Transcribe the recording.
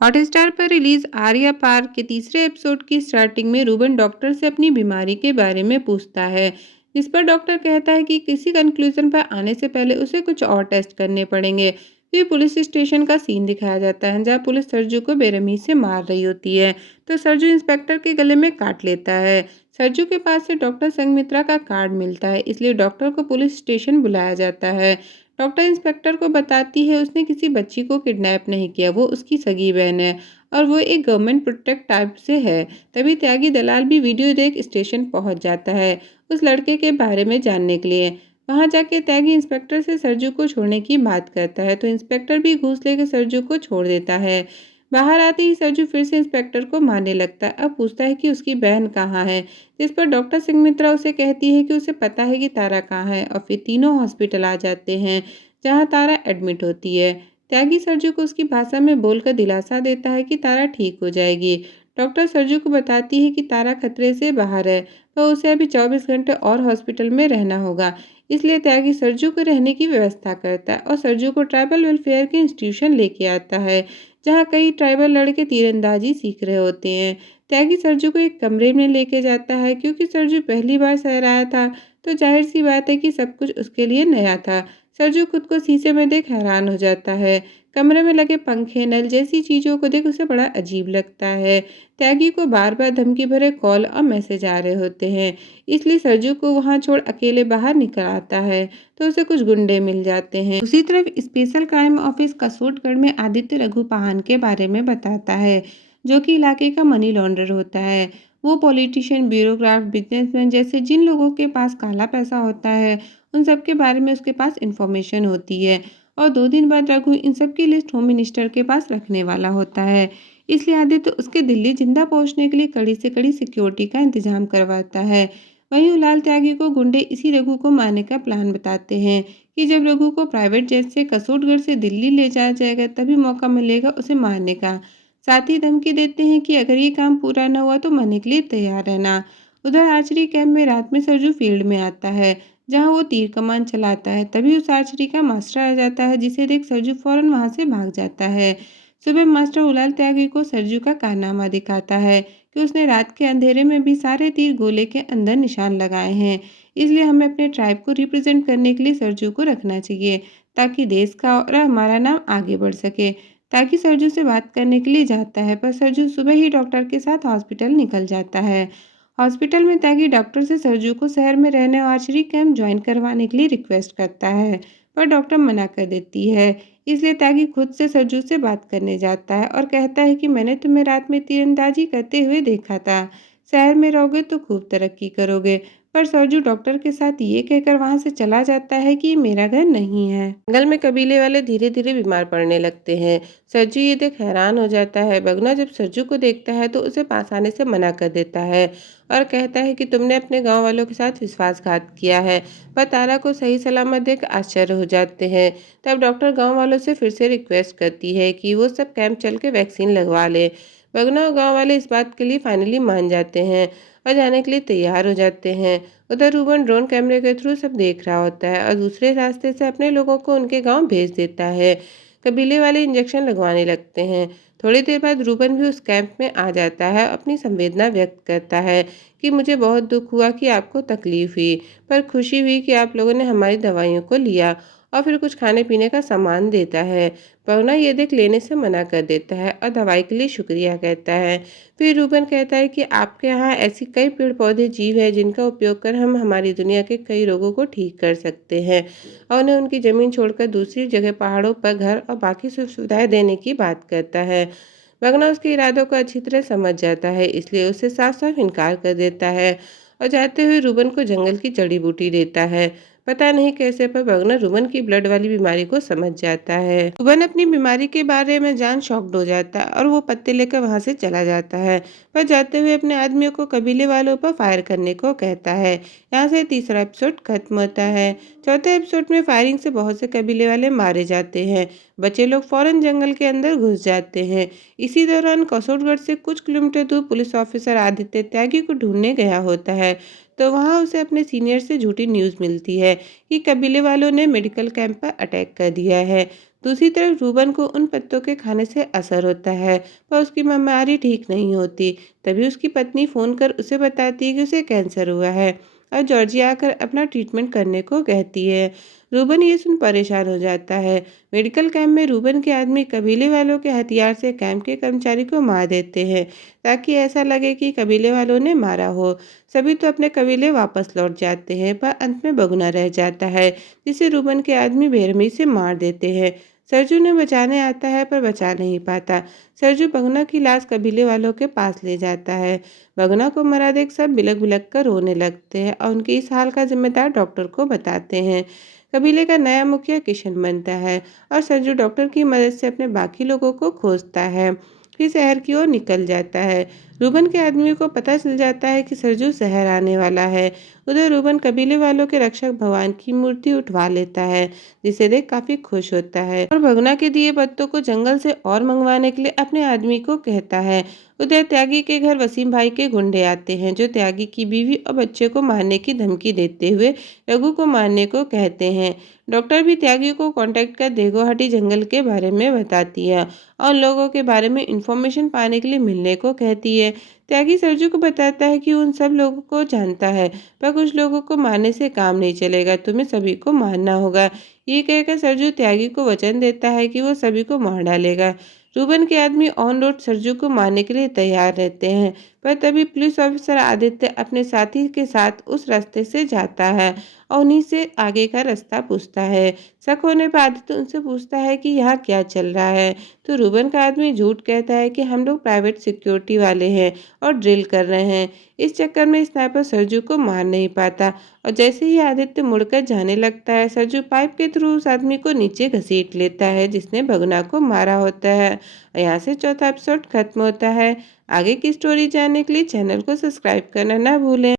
Hotstar पर release Arya पार के तीसरे एपिसोड की स्टार्टिंग में रूबन डॉक्टर से अपनी बीमारी के बारे में पूछता है, जिस पर डॉक्टर कहता है कि किसी कंक्लूजन पर आने से पहले उसे कुछ और टेस्ट करने पड़ेंगे। फिर पुलिस स्टेशन का सीन दिखाया जाता है जहाँ पुलिस सरजू को बेरहमी से मार रही होती है, तो सरजू इंस्पेक्टर के गले में काट लेता है। सरजू के पास से डॉक्टर संगमित्रा का कार्ड मिलता है, इसलिए डॉक्टर को पुलिस स्टेशन बुलाया जाता है। डॉक्टर इंस्पेक्टर को बताती है उसने किसी बच्ची को किडनैप नहीं किया, वो उसकी सगी बहन है और वो एक गवर्नमेंट प्रोटेक्ट टाइप से है। तभी त्यागी दलाल भी वीडियो देख स्टेशन पहुंच जाता है उस लड़के के बारे में जानने के लिए। वहां जाके त्यागी इंस्पेक्टर से सरजू को छोड़ने की बात करता है, तो इंस्पेक्टर भी घूस लेकर सरजू को छोड़ देता है। बाहर आते ही सरजू फिर से इंस्पेक्टर को मारने लगता है। अब पूछता है कि उसकी बहन कहाँ है, जिस पर डॉक्टर संगमित्रा उसे कहती है कि उसे पता है कि तारा कहाँ है, और फिर तीनों हॉस्पिटल आ जाते हैं जहाँ तारा एडमिट होती है। त्यागी सरजू को उसकी भाषा में बोलकर दिलासा देता है कि तारा ठीक हो जाएगी। डॉक्टर सरजू को बताती है कि तारा खतरे से बाहर है, तो उसे अभी 24 घंटे और हॉस्पिटल में रहना होगा। इसलिए त्यागी सरजू को रहने की व्यवस्था करता है और सरजू को ट्राइबल वेलफेयर के इंस्टीट्यूशन लेके आता है, जहाँ कई ट्राइबल लड़के तीरंदाजी सीख रहे होते हैं। त्यागी सरजू को एक कमरे में लेके जाता है, क्योंकि सरजू पहली बार शहर आया था, तो जाहिर सी बात है कि सब कुछ उसके लिए नया था। सरजू खुद को शीशे में देख हैरान हो जाता है। कमरे में लगे पंखे, नल जैसी चीजों को देख उसे बड़ा अजीब लगता है। त्यागी को बार बार धमकी भरे कॉल और मैसेज आ रहे होते हैं, इसलिए सरजू को वहां छोड़ अकेले बाहर निकल आता है, तो उसे कुछ गुंडे मिल जाते हैं। दूसरी तरफ स्पेशल क्राइम ऑफिस कसोटगढ़ में आदित्य रघु पाहन के बारे में बताता है, जो कि इलाके का मनी लॉन्ड्रर होता है। वो पॉलिटिशियन, ब्यूरोक्राट, बिजनेसमैन जैसे जिन लोगों के पास काला पैसा होता है, उन सब के बारे में उसके पास इंफॉर्मेशन होती है, और 2 दिन बाद रघु इन सब की लिस्ट होम मिनिस्टर के पास रखने वाला होता है। इसलिए आदित्य उसके दिल्ली जिंदा पहुंचने के लिए कड़ी से कड़ी सिक्योरिटी का इंतजाम करवाता है। वहीं उलाल त्यागी को गुंडे इसी रघु को मारने का प्लान बताते हैं कि जब रघु को प्राइवेट जेट से कसोटगढ़ से दिल्ली ले जाया जाएगा तभी मौका मिलेगा उसे मारने का। साथ ही धमकी देते हैं कि अगर ये काम पूरा न हुआ तो मरने के लिए तैयार रहना। उधर आर्चरी कैंप में रात में सरजू फील्ड में आता है, जहां वो तीर कमान चलाता है। तभी उस आर्चरी का मास्टर आ जाता है, जिसे देख सरजू फौरन वहां से भाग जाता है। सुबह मास्टर उलाल त्यागी को सरजू का कारनामा दिखाता है कि उसने रात के अंधेरे में भी सारे तीर गोले के अंदर निशान लगाए हैं। इसलिए हमें अपने ट्राइब को रिप्रेजेंट करने के लिए सरजू को रखना चाहिए, ताकि देश का और हमारा नाम आगे बढ़ सके। ताकि सरजू से बात करने के लिए जाता है, पर सरजू सुबह ही डॉक्टर के साथ हॉस्पिटल निकल जाता है। हॉस्पिटल में त्यागी डॉक्टर से सरजू को शहर में रहने और आर्चरी कैंप ज्वाइन करवाने के लिए रिक्वेस्ट करता है, पर डॉक्टर मना कर देती है। इसलिए त्यागी खुद से सरजू से बात करने जाता है और कहता है कि मैंने तुम्हें रात में तीरंदाजी करते हुए देखा था, शहर में रहोगे तो खूब तरक्की करोगे। पर सरजू डॉक्टर के साथ ये कहकर वहां से चला जाता है कि ये मेरा घर नहीं है। जंगल में कबीले वाले धीरे धीरे बीमार पड़ने लगते हैं। सरजू ये देख हैरान हो जाता है। बगना जब सरजू को देखता है तो उसे पास आने से मना कर देता है और कहता है कि तुमने अपने गांव वालों के साथ विश्वासघात किया है। पर तारा को सही सलामत देख आश्चर्य हो जाते हैं। तब डॉक्टर गांव वालों से फिर से रिक्वेस्ट करती है कि वो सब कैंप चल के वैक्सीन लगवा ले। बगना और गांव वाले इस बात के लिए फाइनली मान जाते हैं और जाने के लिए तैयार हो जाते हैं। उधर रूबन ड्रोन कैमरे के थ्रू सब देख रहा होता है और दूसरे रास्ते से अपने लोगों को उनके गांव भेज देता है। कबीले वाले इंजेक्शन लगवाने लगते हैं। थोड़ी देर बाद रूबन भी उस कैंप में आ जाता है, अपनी संवेदना व्यक्त करता है कि मुझे बहुत दुख हुआ कि आपको तकलीफ हुई, पर खुशी हुई कि आप लोगों ने हमारी दवाइयों को लिया, और फिर कुछ खाने पीने का सामान देता है। पवना ये देख लेने से मना कर देता है और दवाई के लिए शुक्रिया कहता है। फिर रूबन कहता है कि आपके यहाँ ऐसी कई पेड़ पौधे जीव है जिनका उपयोग कर हम हमारी दुनिया के कई रोगों को ठीक कर सकते हैं, और उन्हें उनकी ज़मीन छोड़कर दूसरी जगह पहाड़ों पर घर और बाकी सुख सुविधाएं देने की बात करता है। मगना उसके इरादों को अच्छी तरह समझ जाता है, इसलिए उसे साफ साफ इनकार कर देता है और जाते हुए रूबन को जंगल की जड़ी बूटी देता है। पता नहीं कैसे, पर मगना रूबन की ब्लड वाली बीमारी को समझ जाता है। रूबन अपनी बीमारी के बारे में जान शॉक्ड हो जाता है और वो पत्ते लेकर वहां से चला जाता है, पर जाते हुए अपने आदमियों को कबीले वालों पर फायर करने को कहता है। यहाँ से तीसरा एपिसोड खत्म होता है। चौथे एपिसोड में फायरिंग से बहुत से कबीले वाले मारे जाते हैं। बचे लोग फौरन जंगल के अंदर घुस जाते हैं। इसी दौरान कसोटगढ़ से कुछ किलोमीटर दूर पुलिस ऑफिसर आदित्य त्यागी को ढूंढने गया होता है, तो वहां उसे अपने सीनियर से झूठी न्यूज़ मिलती है कि कबीले वालों ने मेडिकल कैंप पर अटैक कर दिया है। दूसरी तरफ रूबन को उन पत्तों के खाने से असर होता है, पर उसकी बीमारी ठीक नहीं होती। तभी उसकी पत्नी फ़ोन कर उसे बताती है कि उसे कैंसर हुआ है और जॉर्जिया आकर अपना ट्रीटमेंट करने को कहती है। रूबन ये सुन परेशान हो जाता है। मेडिकल कैंप में रूबन के आदमी कबीले वालों के हथियार से कैंप के कर्मचारी को मार देते हैं, ताकि ऐसा लगे कि कबीले वालों ने मारा हो। सभी तो अपने कबीले वापस लौट जाते हैं, पर अंत में बगुना रह जाता है, जिसे रूबन के आदमी बेरहमी से मार देते हैं। सरजू ने बचाने आता है, पर बचा नहीं पाता। सरजू बगुना की लाश कबीले वालों के पास ले जाता है। बगुना को मरा देख सब बिलक बिलक कर रोने लगते हैं और उनके इस हाल का जिम्मेदार डॉक्टर को बताते हैं। कबीले का नया मुखिया किशन बनता है और सरजू डॉक्टर की मदद से अपने बाकी लोगों को खोजता है, फिर शहर की ओर निकल जाता है। रूबन के आदमी को पता चल जाता है कि सरजू शहर आने वाला है। उधर रूबन कबीले वालों के रक्षक भगवान की मूर्ति उठवा लेता है, जिसे देख काफी खुश होता है और भगना के दिए पत्तों को जंगल से और मंगवाने के लिए अपने आदमी को कहता है। उधर त्यागी के घर वसीम भाई के गुंडे आते हैं, जो त्यागी की बीवी और बच्चे को मारने की धमकी देते हुए रघु को मारने को कहते हैं। डॉक्टर भी त्यागी को कांटेक्ट कर देगोहाटी जंगल के बारे में बताती है और लोगों के बारे में इंफॉर्मेशन पाने के लिए मिलने को कहती है। त्यागी सरजू को बताता है कि उन सब लोगों को जानता है, पर कुछ लोगों को मारने से काम नहीं चलेगा, तुम्हें सभी को मारना होगा। ये कहकर सरजू त्यागी को वचन देता है कि वो सभी को मार डालेगा। रूबन के आदमी ऑन रोड सरजू को मारने के लिए तैयार रहते हैं, पर तभी पुलिस ऑफिसर आदित्य अपने साथी के साथ उस रास्ते से जाता है और उन्हीं से आगे का रास्ता पूछता है। शक होने पर आदित्य उनसे पूछता है कि यहाँ क्या चल रहा है, तो रूबन का आदमी झूठ कहता है कि हम लोग प्राइवेट सिक्योरिटी वाले हैं और ड्रिल कर रहे हैं। इस चक्कर में स्नाइपर सरजू को मार नहीं पाता और जैसे ही आदित्य मुड़कर जाने लगता है, सरजू पाइप के थ्रू उस आदमी को नीचे घसीट लेता है जिसने भगना को मारा होता है। यहाँ से चौथा एपिसोड खत्म होता है। आगे की स्टोरी जानने के लिए चैनल को सब्सक्राइब करना ना भूलें।